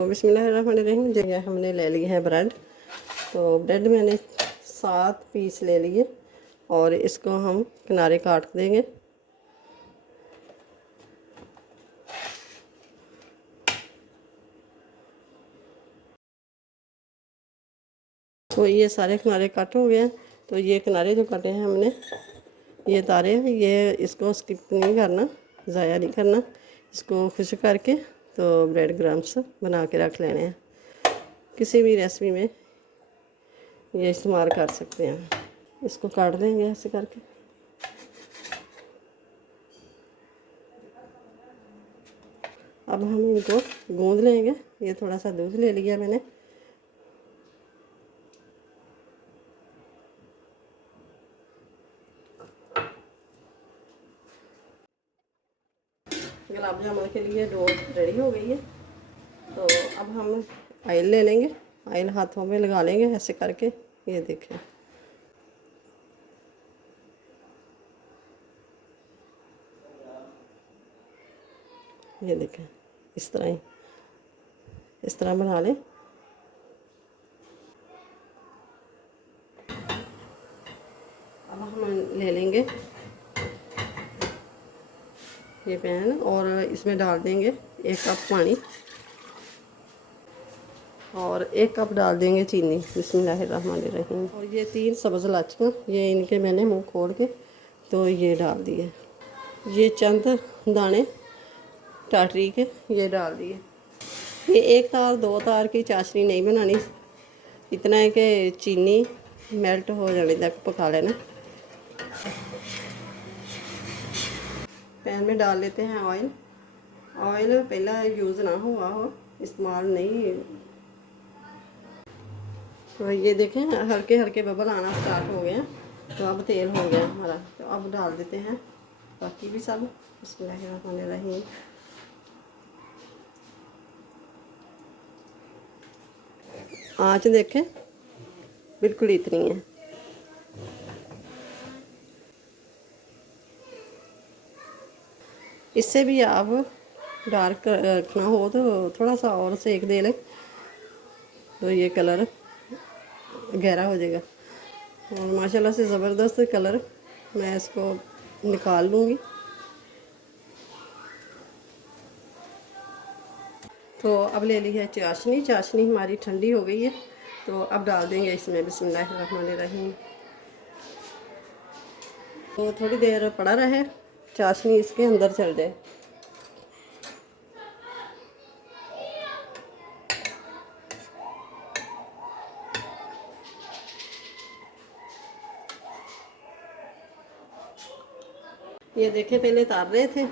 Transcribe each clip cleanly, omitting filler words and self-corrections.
तो बिस्मिल्लाहिर्रहमानिर्रहीम। जगह हमने ले ली है ब्रेड। तो ब्रेड मैंने 7 पीस ले लिए और इसको हम किनारे काट देंगे। तो ये सारे किनारे कट हो गए हैं। तो ये किनारे जो कटे हैं हमने, ये तारे हैं, ये इसको स्किप नहीं करना, ज़ाया नहीं करना। इसको खुश करके तो ब्रेड क्रम्स बना के रख लेने हैं। किसी भी रेसिपी में ये इस्तेमाल कर सकते हैं। इसको काट देंगे ऐसे करके। अब हम इनको गूंद लेंगे। ये थोड़ा सा दूध ले लिया मैंने। गुलाब जामुन के लिए डो रेडी हो गई है। तो अब हम ऑयल ले लेंगे। ऑयल हाथों में लगा लेंगे ऐसे करके। ये देखें, ये देखें, इस तरह ही, इस तरह बना लें। अब हम ले लेंगे ये पैन और इसमें डाल देंगे 1 कप पानी और 1 कप डाल देंगे चीनी। बिस्मिल्लाहिर्रहमानिर्रहीम। और ये 3 सब्ज़ इलायचियाँ, ये इनके मैंने मुंह खोल के तो ये डाल दिए। ये चंद दाने टाटरी के ये डाल दिए। ये 1 तार 2 तार की चाशनी नहीं बनानी, इतना है कि चीनी मेल्ट हो जाने तक पका लेना। पैन में डाल लेते हैं ऑयल। ऑयल पहला यूज़ ना हुआ हो, इस्तेमाल नहीं। तो ये देखें, हल्के हल्के बबल आना स्टार्ट हो गए हैं। तो अब तेल हो गया हमारा। तो अब डाल देते हैं बाकी भी सब। बिस्मिल्लाहिर्रहमानिर्रहीम। आँच देखें, बिल्कुल इतनी है। इससे भी आप डार्क रखना हो तो थोड़ा सा और सेक दे लें, तो ये कलर गहरा हो जाएगा। और माशाल्लाह से ज़बरदस्त कलर। मैं इसको निकाल लूँगी। तो अब ले ली है चाशनी। चाशनी हमारी ठंडी हो गई है। तो अब डाल देंगे इसमें। बिस्मिल्लाहिर्रहमानिर्रहीम। तो थोड़ी देर पड़ा रहे, चाशनी इसके अंदर चल जाए। ये देखें, पहले तार रहे थे,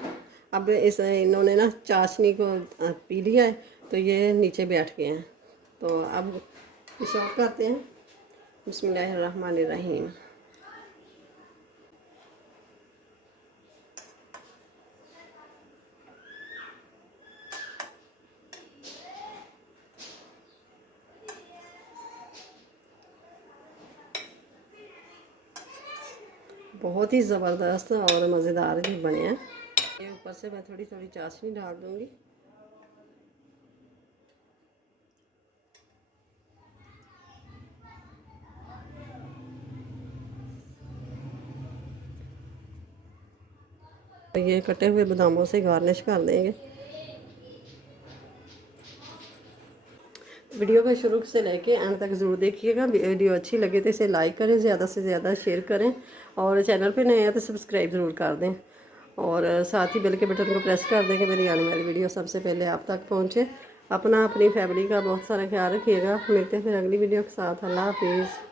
अब इन्होंने ना चाशनी को पी लिया है, तो ये नीचे बैठ गए हैं। तो अब इसे ऑफ करते हैं। बिस्मिल्लाहिर्रहमानिर्रहीम। बहुत ही ज़बरदस्त और मज़ेदार भी बने हैं। ये ऊपर से मैं थोड़ी थोड़ी चाशनी डाल दूँगी। ये कटे हुए बादामों से गार्निश कर देंगे। वीडियो को शुरू से लेके एंड तक ज़रूर देखिएगा। वीडियो अच्छी लगे तो इसे लाइक करें, ज़्यादा से ज़्यादा शेयर करें और चैनल पे नए हैं तो सब्सक्राइब ज़रूर कर दें। और साथ ही बेल के बटन को प्रेस कर दें कि मेरी आने वाली वीडियो सबसे पहले आप तक पहुँचे। अपना अपनी फैमिली का बहुत सारा ख्याल रखिएगा। मिलते हैं फिर अगली वीडियो के साथ। अल्लाह हाफिज़।